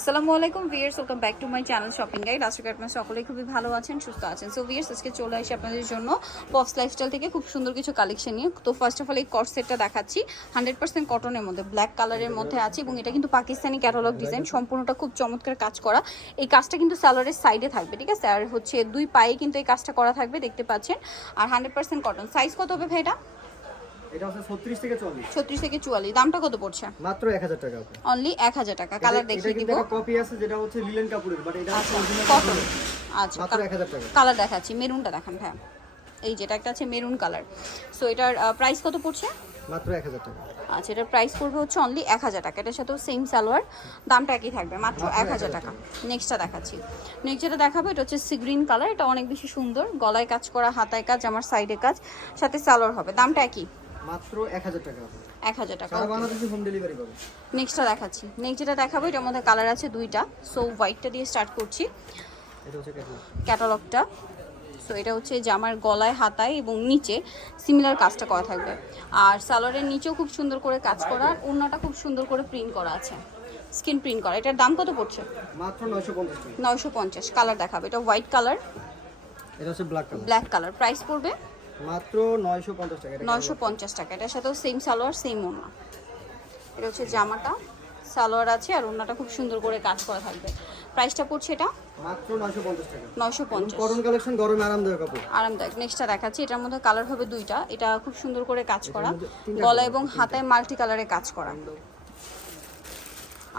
আসসালামু আলাইকুম viewers welcome back to my channel shopping guide আশা করি আপনারা সকলেই খুবই ভালো আছেন সুস্থ আছেন। সো ভিয়ার্স আজকে চলে আসি আপনাদের জন্য পপস লাইফস্টাইল থেকে খুব সুন্দর কিছু কালেকশন নিয়ে। তো ফার্স্ট অফ অল এই সেটটা দেখাচ্ছি। হান্ড্রেড পার্সেন্ট কটনের মধ্যে ব্ল্যাক কালারের মধ্যে আছে এবং এটা কিন্তু পাকিস্তানি ক্যাটালগ ডিজাইন সম্পূর্ণটা খুব চমৎকার কাজ করা। এই কাজটা কিন্তু স্যালোয়ারের সাইডে থাকবে ঠিক আছে? আর হচ্ছে দুই পায়ে কিন্তু এই কাজটা করা থাকবে দেখতে পাচ্ছেন। আর হান্ড্রেড পার্সেন্ট কটন সাইজ কত হবে ভাই এটা? এটা হচ্ছে থেকে দামটা কত পড়ছে? মাত্র টাকা অনলি কালার দেখিয়ে দিব। কিন্তু কপি আছে যেটা হচ্ছে লিলেন কাপুরের বাট এটা হচ্ছে কটন আচ্ছা মাত্র টাকা। কালার দেখাচ্ছি। মেরুনটা দেখান এই যেটা একটা আছে মেরুন কালার সো এটার প্রাইস কত পড়ছে? মাত্র টাকা। আচ্ছা এটার প্রাইস পড়বে হচ্ছে অনলি এক হাজার টাকা। এটার সাথেও সেম সালোয়ার। দামটা একই থাকবে মাত্র এক হাজার টাকা। নেক্সটটা দেখাচ্ছি। নেক্সট যেটা দেখাবো এটা হচ্ছে সি গ্রিন কালার এটা অনেক বেশি সুন্দর। গলায় কাজ করা হাতায় কাজ আমার সাইডে কাজ। সাথে সালোয়ার হবে। দামটা একই। মাত্র এক হাজার টাকা আপু। এক হাজার টাকা সারা বাংলাদেশে হোম ডেলিভারি পাবে। নেক্সটটা দেখাচ্ছি। নেক্সট যেটা দেখাবো এটার মধ্যে কালার আছে দুইটা। সো হোয়াইটটা দিয়ে স্টার্ট করছি। এটা হচ্ছে ক্যাটালগ ক্যাটালগটা সো এটা হচ্ছে জামার গলায় হাতায় এবং নিচে সিমিলার কাজটা করা থাকবে। আর সালোয়ারের নিচেও খুব সুন্দর করে কাজ করা আর ওড়নাটা খুব সুন্দর করে প্রিন্ট করা আছে। স্কিন প্রিন্ট করা। এটার দাম কত পড়ছে? মাত্র নয়শো পঞ্চাশ টাকা। নয়শো পঞ্চাশ। কালার দেখাবে। এটা হোয়াইট কালার এটা হচ্ছে black colour black colour price পড়বে? মাত্র নয়শো পঞ্চাশ টাকা। এটা নয়শো পঞ্চাশ টাকা। এটার সাথেও সেম সালোয়ার সেম ওড়না। এটা হচ্ছে জামাটা। সালোয়ার আছে আর ওড়নাটা খুব সুন্দর করে কাজ করা থাকবে। প্রাইসটা পড়ছে এটা? মাত্র নয়শো পঞ্চাশ টাকা। নয়শো পঞ্চাশ। কটন কালেকশন গরমে আরামদায়ক কাপড়। আরামদায়ক। নেক্সটটা দেখাচ্ছি। এটার মধ্যে কালার হবে দুইটা। এটা খুব সুন্দর করে কাজ করা। গলা এবং হাতায় মাল্টি কালারে কাজ করা।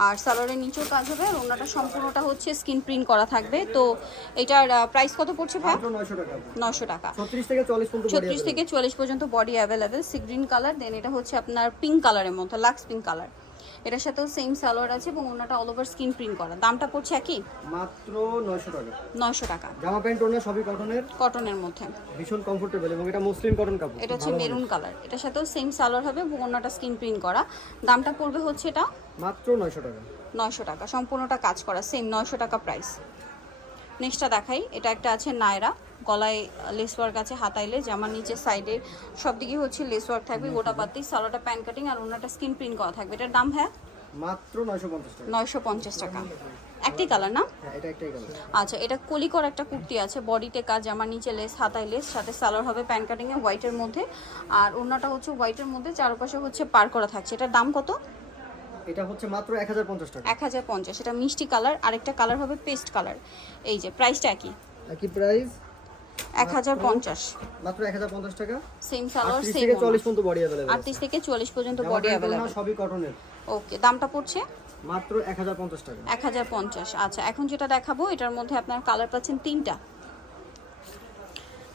আর সালোয়ারের নিচেও কাজ হবে আর ওনাটা সম্পূর্ণটা হচ্ছে স্কিন প্রিন্ট করা থাকবে। তো এটার প্রাইস কত পড়ছে ভাই? মাত্র নয়শো টাকা। নশো টাকা। ছত্রিশ থেকে চল্লিশ পর্যন্ত body available sea green colour then এটা হচ্ছে আপনার পিঙ্ক কালারের মতো লাক্স পিঙ্ক কালার এটার সাথেও সেম সালোয়ার আছে এবং ওনাটা অল ওভার স্কিন প্রিন্ট করা। দামটা পড়ছে একই? মাত্র নয়শো টাকা। নয়শো টাকা। জামা প্যান্ট ওনা সবই কটনের কটনের মধ্যে। ভীষণ কমফোর্টেবল এবং এটা মসলিন কটন কাপড়। এটা হচ্ছে মেরুন কালার এটার সাথেও সেম সালোয়ার হবে এবং অন্যটা স্কিন প্রিন্ট করা। দামটা পড়বে হচ্ছে এটা? মাত্র নয়শো টাকা। নয়শো টাকা। সম্পূর্ণটা কাজ করা সেম নয়শো টাকা প্রাইস নেক্সটটা দেখাই। এটা একটা আছে নায়রা গলায় লেস ওয়ার্ক আছে হাতাইলে জামার নিচে সাইডে সব দিকে হচ্ছে লেস ওয়ার্ক থাকবে গোটা পাতি সালোয়ারটা প্যান কাটিং আর অন্যটা স্কিন প্রিন্ট করা থাকবে। এটার দাম হ্যাঁ মাত্র নয়শো পঞ্চাশ টাকা। নয়শো পঞ্চাশ টাকা। একটি কালার না? এটা একটাই কালার আচ্ছা এটা কলিকর একটা কুর্তি আছে বডিতে কাজ আমার নিচে লেস হাতায় লেস সাথে সালোয়ার হবে প্যান কাটিং এ হোয়াইটের মধ্যে। আর ওড়নাটা হচ্ছে হোয়াইটের মধ্যে চারপাশে হচ্ছে পার করা থাকছে। এটার দাম কত? এটা হচ্ছে মাত্র এক হাজার পঞ্চাশ টাকা। এক হাজার পঞ্চাশ। এটা মিষ্টি কালার আরেকটা কালার হবে পেস্ট কালার এই যে প্রাইসটা একই? একই প্রাইস এক হাজার পঞ্চাশ। মাত্র এক হাজার পঞ্চাশ টাকা? সেম সালোয়ার সেম থেকে চল্লিশ পর্যন্ত বডি অ্যাভেলেবল আটত্রিশ থেকে চুয়াল্লিশ পর্যন্ত বডি অ্যাভেলেবেল সবই কটনের ওকে দামটা পড়ছে? মাত্র এক হাজার পঞ্চাশ টাকা। আচ্ছা এখন যেটা দেখাবো এটার মধ্যে আপনার কালার পাচ্ছেন তিনটা।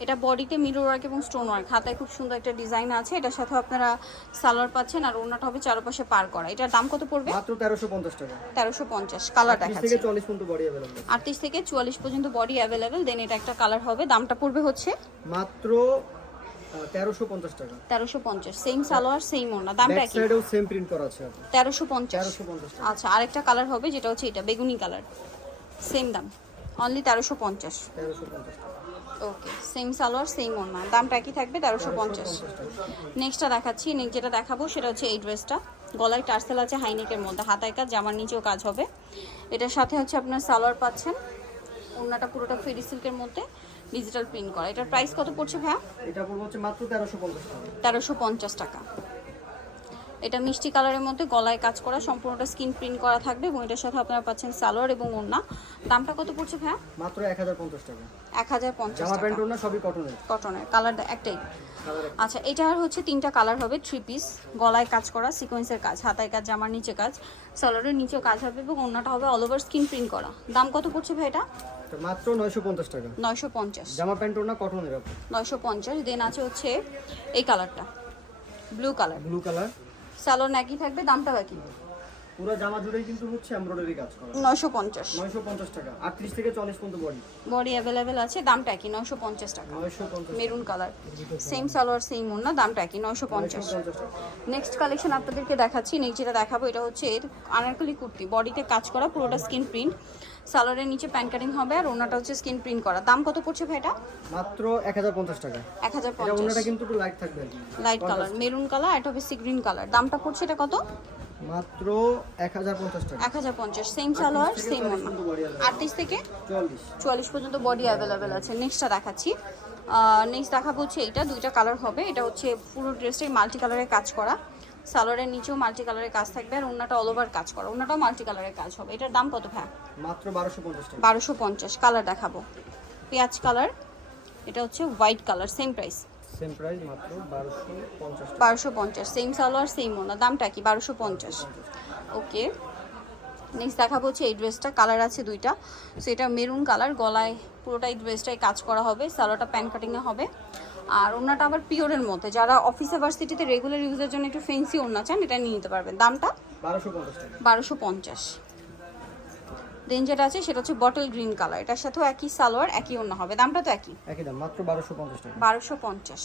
এটা বডিতে মিরর ওয়ার্ক এবং স্টোন ওয়ার্ক হাতায় খুব সুন্দর একটা ডিজাইন আছে এটার সাথে আপনারা সালোয়ার পাচ্ছেন আর ওনাটা হবে চারপাশে পার করা। এটার দাম কত পড়বে? মাত্র তেরোশো পঞ্চাশ টাকা। তেরোশো পঞ্চাশ কালার ত্রিশ দেখাচ্ছি। থেকে চল্লিশ পর্যন্ত বডি অ্যাভেলেবল আটত্রিশ থেকে চুয়াল্লিশ পর্যন্ত বডি অ্যাভেলেবেল দেন এটা একটা কালার হবে। দামটা পড়বে হচ্ছে? মাত্র তেরোশো পঞ্চাশ টাকা। তেরোশো পঞ্চাশ সেম সালোয়ার সেম ওনা দামটা একই সাইডেও সেম প্রিন্ট করা আছে আপনার তেরোশো পঞ্চাশ। তেরোশো পঞ্চাশ টাকা। আচ্ছা আরেকটা কালার হবে যেটা হচ্ছে এটা বেগুনি কালার সেম দাম। অনলি তেরোশো পঞ্চাশ। তেরোশো পঞ্চাশ টাকা। ওকে সেম সালোয়ার সেম ওনা দামটা একই থাকবে তেরোশো পঞ্চাশ। নেক্সটটা দেখাচ্ছি নেক্সট যেটা দেখাবো সেটা হচ্ছে এই ড্রেসটা গলায় টার্সেল আছে হাইনেকের মধ্যে হাতায় কাজ জামার নিচেও কাজ হবে। এটার সাথে হচ্ছে আপনার সালোয়ার পাচ্ছেন ওনাটা পুরোটা ফেরি সিল্কের মধ্যে ডিজিটাল প্রিন্ট করা। এটার প্রাইস কত পড়ছে ভাইয়া? এটা পড়বে হচ্ছে মাত্র তেরোশো পঞ্চাশ টাকা। তেরোশো পঞ্চাশ টাকা। এটা মিষ্টি কালারের মধ্যে গলায় কাজ করা সম্পূর্ণটা স্কিন প্রিন্ট করা থাকবে এবং এটার সাথে আপনারা পাচ্ছেন সালোয়ার এবং ওড়না। দামটা কত পড়ছে ভাইয়া? মাত্র এক হাজার পঞ্চাশ টাকা। এক হাজার পঞ্চাশ জামা প্যান্ট ওনা সবই কটনের কটনের কালার একটাই। আচ্ছা এটার হচ্ছে তিনটা কালার হবে থ্রি পিস গলায় কাজ করা সিকোয়েন্সের কাজ হাতায় কাজ জামার নিচে কাজ সালোয়ারের নিচেও কাজ হবে এবং অন্যটা হবে অল ওভার স্কিন প্রিন্ট করা। দাম কত পড়ছে ভাই এটা? মাত্র নয়শো পঞ্চাশ টাকা। নয়শো পঞ্চাশ। জামা প্যান্ট ওনা কটনের নয়শো পঞ্চাশ দেন আছে হচ্ছে এই কালারটা blue colour blue colour salwar একই থাকবে দামটা একই পুরো জামা জুড়েই কিন্তু হচ্ছে এমব্রয়ডারি কাজ করা। নয়শো পঞ্চাশ। নয়শো পঞ্চাশ টাকা। আটত্রিশ থেকে চল্লিশ পর্যন্ত বডি বডি অ্যাভেলেবেল আছে দামটা নয়শো পঞ্চাশ টাকা। নয়শো পঞ্চাশ maroon colour same salwar same ওড়না দামটা পঞ্চাশ। পঞ্চাশ নেক্সট কালেকশন আপনাদেরকে দেখাচ্ছি নেক্সট যেটা দেখাবো এটা হচ্ছে এর আনারকলি কুর্তি। বডিতে কাজ করা পুরোটা স্কিন প্রিন্ট সালোয়ারের নিচে প্যান কাটিং হবে আর ওনাটা হচ্ছে স্কিন প্রিন্ট করা। দাম কত পড়ছে ভাইটা মাত্র এক হাজার পঞ্চাশ টাকা। এক হাজার এটা পঞ্চাশ ওনাটা কিন্তু একটু লাইট থাকবে। লাইট কালার মেরুন কালার এটা হবে সি গ্রিন কালার দামটা পড়ছে এটা কত? মাত্র এক হাজার পঞ্চাশ টাকা। এক হাজার পঞ্চাশ সেম সালোয়ার সেম 40 পর্যন্ত body available। আটত্রিশ থেকে চল্লিশ। চুয়াল্লিশ পর্যন্ত বডি অ্যাভেলেবেল আছে। নেক্সটটা দেখাচ্ছি। নেক্সট দেখাবো হচ্ছে এটা দুইটা কালার হবে। এটা হচ্ছে পুরো ড্রেসটাই মাল্টি কালারের কাজ করা। সালোয়ারের নিচেও মাল্টি কালারের কাজ থাকবে আর ওনাটা অল ওভার কাজ করা। ওনাটাও মাল্টি কালারের কাজ হবে। এটার দাম কত ভাই মাত্র বারোশো পঞ্চাশ টাকা। বারোশো পঞ্চাশ। কালার দেখাবো। পেঁয়াজ কালার এটা হচ্ছে white colour same price same price মাত্র বারোশো পঞ্চাশ টাকা। বারোশো পঞ্চাশ সেম সালোয়ার সেম ওনা দামটা কি? বারোশো পঞ্চাশ। ওকে নেক্সট দেখাবো হচ্ছে এই ড্রেসটা কালার আছে দুইটা। সো এটা মেরুন কালার গলায় পুরোটা এই ড্রেসটাই কাজ করা হবে। সালোয়ারটা প্যান কাটিংয়ে হবে। আর ওনাটা আবার পিওরের মধ্যে। যারা অফিসে ভার্সিটিতে রেগুলার ইউজের জন্য একটু ফেন্সি ওনা চান এটা নিয়ে নিতে পারবেন। দামটা বারোশো পঞ্চাশ। দেন যেটা আছে সেটা হচ্ছে বটল গ্রিন কালার এটার সাথেও একই সালোয়ার একই অন্য হবে। দামটা তো একই? একই দাম মাত্র বারোশো পঞ্চাশ টাকা। বারোশো পঞ্চাশ।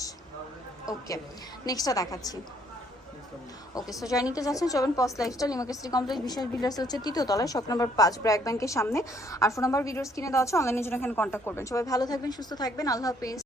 ওকে নেক্সটটা দেখাচ্ছি। ওকে সো জার্নিতে নিতে যাচ্ছেন চবেন পস lifestyle city complex Bishal builders হচ্ছে তৃতীয় তলায় শপ নাম্বার পাঁচ ব্র্যাক ব্যাংকের সামনে। আর ফোন নাম্বার ভিডিওস কিনে দেওয়া আছে অনলাইনের জন্য এখানে কন্ট্যাক্ট করবেন। সবাই ভালো থাকবেন সুস্থ থাকবেন। আল্লাহ হাফেজ।